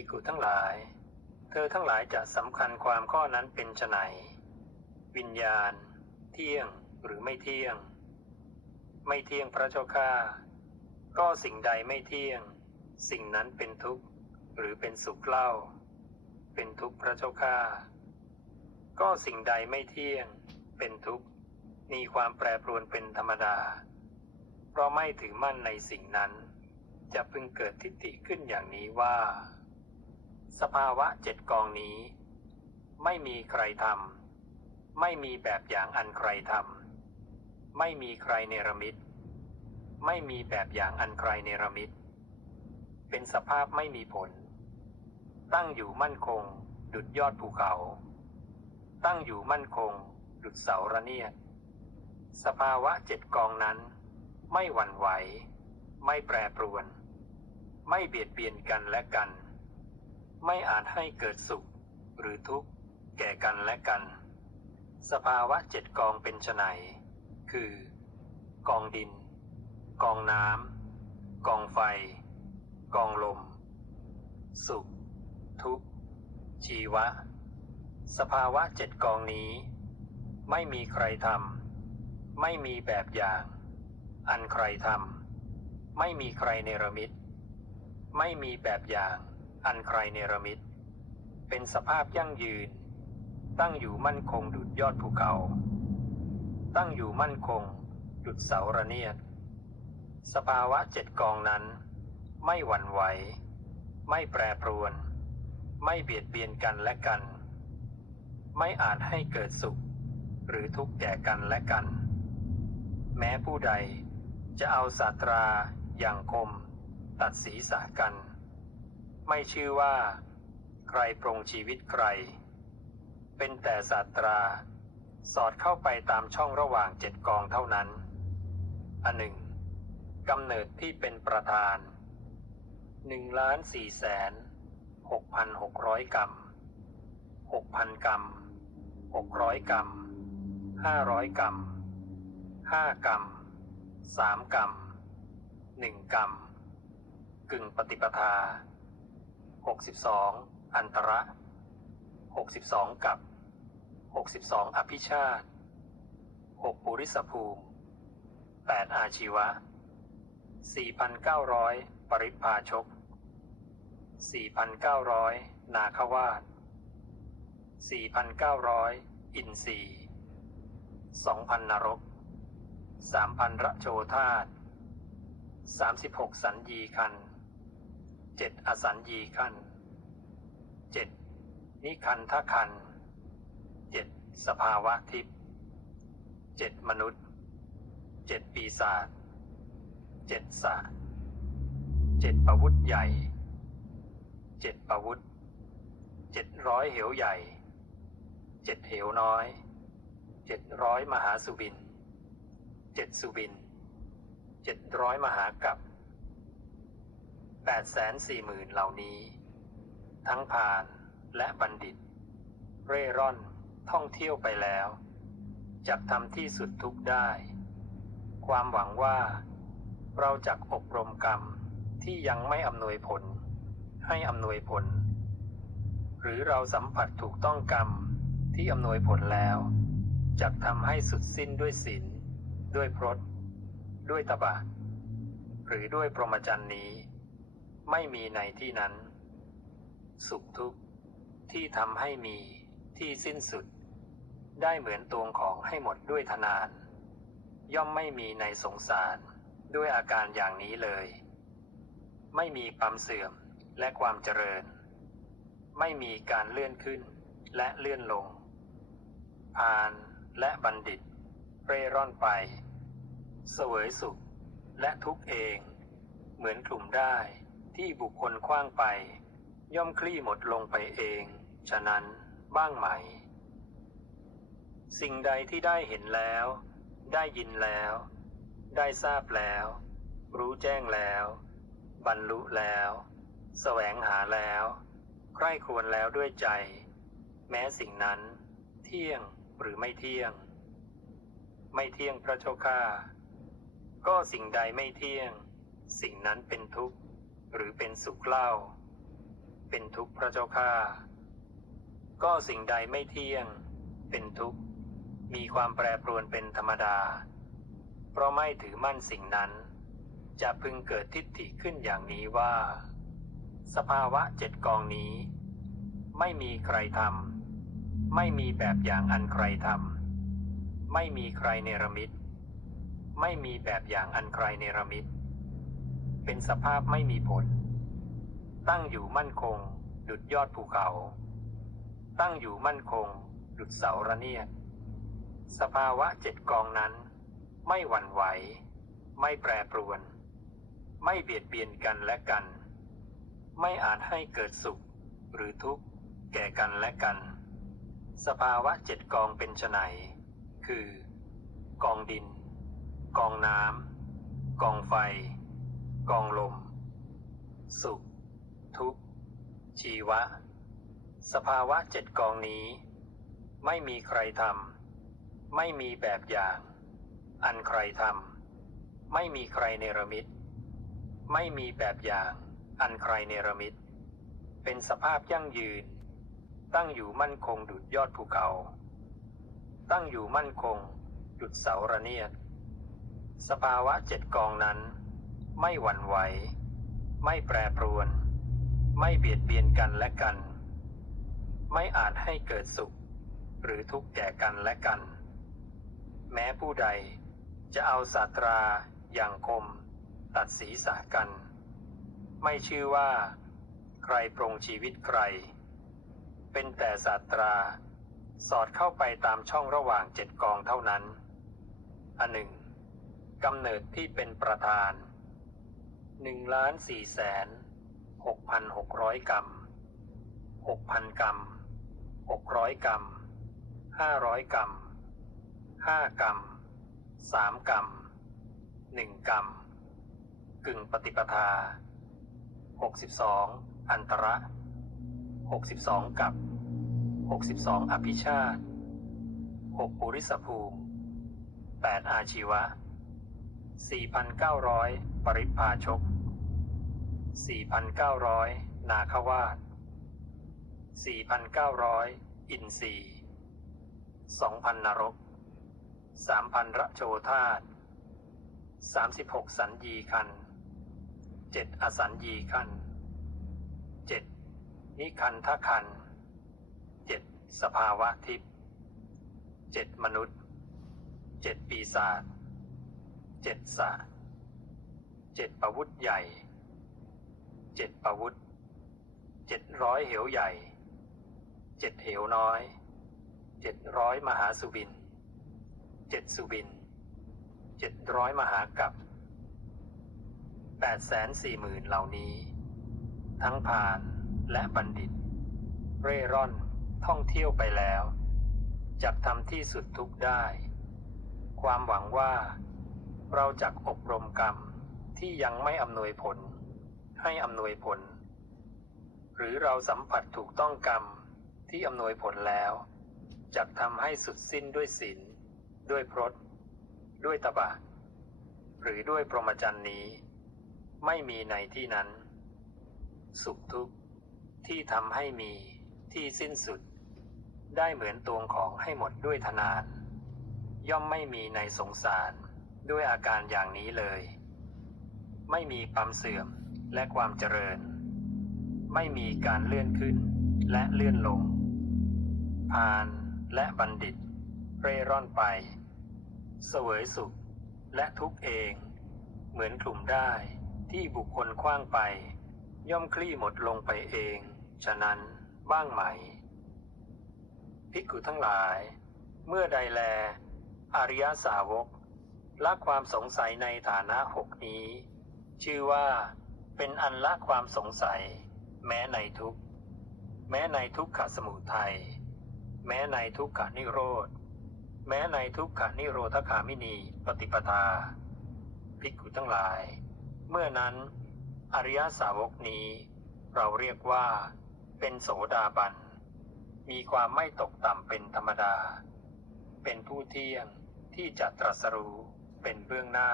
ภิกขุทั้งหลาย เธอทั้งหลายจะสำคัญความข้อนั้นเป็นไฉนวิญญาณ เที่ยงหรือไม่เที่ยง ไม่เที่ยงพระเจ้าข้าก็สิ่งใดไม่เที่ยง สิ่งนั้นเป็นทุกข์หรือเป็นสุขเล่า เป็นทุกข์พระเจ้าข้าก็สิ่งใดไม่เที่ยง เป็นทุกข์มีความแปรปรวนเป็นธรรมดา เพราะไม่ถือมั่นในสิ่งนั้น จะพึงเกิดทิฏฐิขึ้นอย่างนี้ว่า สภาวะเจ็ดกองนี้ ไม่มีใครทำไม่มีแบบอย่างอันใครทำไม่มีใครเนรมิต ไม่มีแบบอย่างอันใครเนรมิต เป็นสภาพไม่มีผล ตั้งอยู่มั่นคง ดุดยอดภูเขา ตั้งอยู่มั่นคง ดุดเสาระเนียด สภาวะเจ็ดกองนั้น ไม่หวั่นไหว ไม่แปรปรวน ไม่เบียดเบียนกันและกัน ไม่อาจให้เกิดสุข หรือทุกข์แก่กันและกัน สภาวะเจ็ดกองเป็นไนคือ กองดิน กองน้ำกองไฟ กองลม สุข ทุกข์ ชีวะ สภาวะเจ็ดกองนี้ ไม่มีใครทำไม่มีแบบอย่าง อันใครทำไม่มีใครเนรมิต ไม่มีแบบอย่าง อันใครเนรมิต เป็นสภาพยั่งยืน ตั้งอยู่มั่นคงดุดยอดภูเขา ตั้งอยู่มั่นคงดุดเสาระเนียด สภาวะเจ็ดกองนั้น ไม่หวั่นไหว ไม่แปรปรวน ไม่เบียดเบียนกันและกัน ไม่อาจให้เกิดสุข หรือทุกข์แก่กันและกัน แม้ผู้ใดจะเอาศาสตราอย่างคมตัดศีรษะกัน ไม่ชื่อว่า ใครปรงชีวิตใคร เป็นแต่ศาสตรา สอดเข้าไปตามช่องระหว่างเจ็ดกองเท่านั้น อันหนึ่งกำเนิดที่เป็นประธานหนึ่งล้านสี่แสนหกพันหกร้อยกรัมหกพันกรัมหกร้อยกรัมห้าร้อยกรัมห้ากรัมสามกรัมหนึ่งกรัมกึ่งปฏิปทา หกสิบสองอันตระหกสิบสองกับหกสิบสองอภิชาติหกปุริสภูมิแปดอาชีวะสี่พันเก้าร้อยปริพาชกสี่พันเก้าร้อยนาควาสสี่พันเก้าร้อยอินทรีสองพันนรกสามพันระโชธาตสามสิบหกสัญญีคัน เจ็ดอสัญญีคันเจ็ดนิคันทคันเจ็ดสภาวะทิพย์เจ็ดมนุษย์เจ็ดปีศาจเจ็ดสะเจ็ดประวุธใหญ่เจ็ดประวุธเจ็ดร้อยเหวใหญ่เจ็ดเหวน้อยเจ็ดร้อยมหาสุบินเจ็ดสุบินเจ็ดร้อยมหากับ แปดแสนสี่หมื่นเหล่านี้ ทั้งผ่านและบัณฑิต เร่ร่อนท่องเที่ยวไปแล้ว จักทำที่สุดทุกได้ ความหวังว่า เราจักอบรมกรรมที่ยังไม่อำนวยผล ให้อำนวยผล หรือเราสัมผัสถูกต้องกรรมที่อำนวยผลแล้วจักทำให้สุดสิ้นด้วยศีลด้วยพรตด้วยตบะ หรือด้วยพรหมจรรย์นี้ ไม่มีในที่นั้น สุขทุกข์ที่ทำให้มีที่สิ้นสุด ได้เหมือนตวงของให้หมดด้วยทนาน ย่อมไม่มีในสงสารด้วยอาการอย่างนี้เลย ไม่มีความเสื่อมและความเจริญ ไม่มีการเลื่อนขึ้นและเลื่อนลงพานและบัณฑิต เร่ร่อนไป เสวยสุขและทุกเอง เหมือนกลุ่มได้ ที่บุคคลคว้างไป ย่อมคลี่หมดลงไปเอง ฉะนั้นบ้างไหม สิ่งใดที่ได้เห็นแล้ว ได้ยินแล้ว ได้ทราบแล้ว รู้แจ้งแล้ว บรรลุแล้วแสวงหาแล้ว ใคร่ครวญแล้วด้วยใจ แม้สิ่งนั้น เที่ยงหรือไม่เที่ยง ไม่เที่ยงพระเจ้าข้าก็สิ่งใดไม่เที่ยง สิ่งนั้นเป็นทุกข์ หรือเป็นสุขเล่า เป็นทุกข์พระเจ้าข้าก็สิ่งใดไม่เที่ยง เป็นทุกข์ มีความแปรปรวนเป็นธรรมดา เพราะไม่ถือมั่นสิ่งนั้น จะพึงเกิดทิฏฐิขึ้นอย่างนี้ว่า สภาวะเจ็ดกองนี้ ไม่มีใครทำไม่มีแบบอย่างอันใครทำไม่มีใครเนรมิตไม่มีแบบอย่างอันใครเนรมิต เป็นสภาพไม่มีผล ตั้งอยู่มั่นคง ดุดยอดภูเขา ตั้งอยู่มั่นคง ดุดเสาระเนียด สภาวะเจ็ดกองนั้น ไม่หวั่นไหว ไม่แปรปรวน ไม่เบียดเบียนกันและกัน ไม่อาจให้เกิดสุขหรือทุกข์แก่กันและกัน สภาวะเจ็ดกองเป็นไฉนคือ กองดิน กองน้ำกองไฟ กองลม สุข ทุกข์ ชีวะ สภาวะเจ็ดกองนี้ ไม่มีใครทำไม่มีแบบอย่าง อันใครทำไม่มีใครเนรมิต ไม่มีแบบอย่าง อันใครเนรมิต เป็นสภาพยั่งยืน ตั้งอยู่มั่นคงดุดยอดภูเขา ตั้งอยู่มั่นคงดุดเสาระเนียด สภาวะเจ็ดกองนั้น ไม่หวั่นไหว ไม่แปรปรวน ไม่เบียดเบียนกันและกัน ไม่อาจให้เกิดสุข หรือทุกข์แก่กันและกัน แม้ผู้ใดจะเอาศาสตราอย่างคม ตัดศีรษะกัน ไม่ชื่อว่า ใครปรงชีวิตใคร เป็นแต่ศาสตรา สอดเข้าไปตามช่องระหว่างเจ็ดกองเท่านั้น อันหนึ่งกำเนิดที่เป็นประธาน หนึ่งล้านสี่แสนหกพันหกร้อยกรัมหกพันกรัมหกร้อยกรัมห้าร้อยกรัมห้ากรัมสามกรัมหนึ่งกรัมกึ่งปฏิปทาหกสิบสองอันตระหกสิบสองกับหกสิบสองอภิชาติหกปุริสภูมิแปดอาชีวะ 4,900 ปริพาชก 4,900 นาควาส4,900 อินทรีย์2,000 นรก 3,000 ระโชธาต36 สัญญีคัน 7 อสัญญีคัน 7 นิคันทคัน 7 สภาวะทิพย์ 7 มนุษย์ 7 ปีศาจ เจ็ดสะเจ็ดประวุธใหญ่เจ็ดประวุธเจ็ดร้อยเหวใหญ่เจ็ดเหวน้อยเจ็ดร้อยมหาสุบินเจ็ดสุบินเจ็ดร้อยมหากับแปดแสนสี่หมื่นเหล่านี้ ทั้งพานและบัณฑิต เร่ร่อนท่องเที่ยวไปแล้วจักทำที่สุดทุกได้ ความหวังว่า เราจักอบรมกรรมที่ยังไม่อำนวยผล ให้อำนวยผล หรือเราสัมผัสถูกต้องกรรมที่อำนวยผลแล้วจักทำให้สุดสิ้นด้วยศีลด้วยพรตด้วยตบะ หรือด้วยพรหมจรรย์นี้ ไม่มีในที่นั้น สุขทุกข์ที่ทำให้มีที่สิ้นสุด ได้เหมือนตวงของให้หมดด้วยทนาน ย่อมไม่มีในสงสาร ด้วยอาการอย่างนี้เลย ไม่มีความเสื่อมและความเจริญ ไม่มีการเลื่อนขึ้นและเลื่อนลงพานและบัณฑิต เร่ร่อนไป เสวยสุขและทุกเอง เหมือนกลุ่มได้ที่บุคคลคว้างไป ย่อมคลี่หมดลงไปเอง ฉะนั้นบ้างไหม ภิกขุทั้งหลาย เมื่อใดแล อริยสาวก ละความสงสัยในฐานะหกนี้ ชื่อว่า เป็นอันละความสงสัย แม้ในทุกแม้ในทุกขสมุทัยแม้ในทุกขานิโรธ แม้ในทุกขานิโรธคามินีปฏิปทา ภิกขุทั้งหลาย เมื่อนั้น อริยสาวกนี้ เราเรียกว่า เป็นโสดาบัน มีความไม่ตกต่ำเป็นธรรมดา เป็นผู้เที่ยงที่จะตรัสรู้ เป็นเบื้องหน้า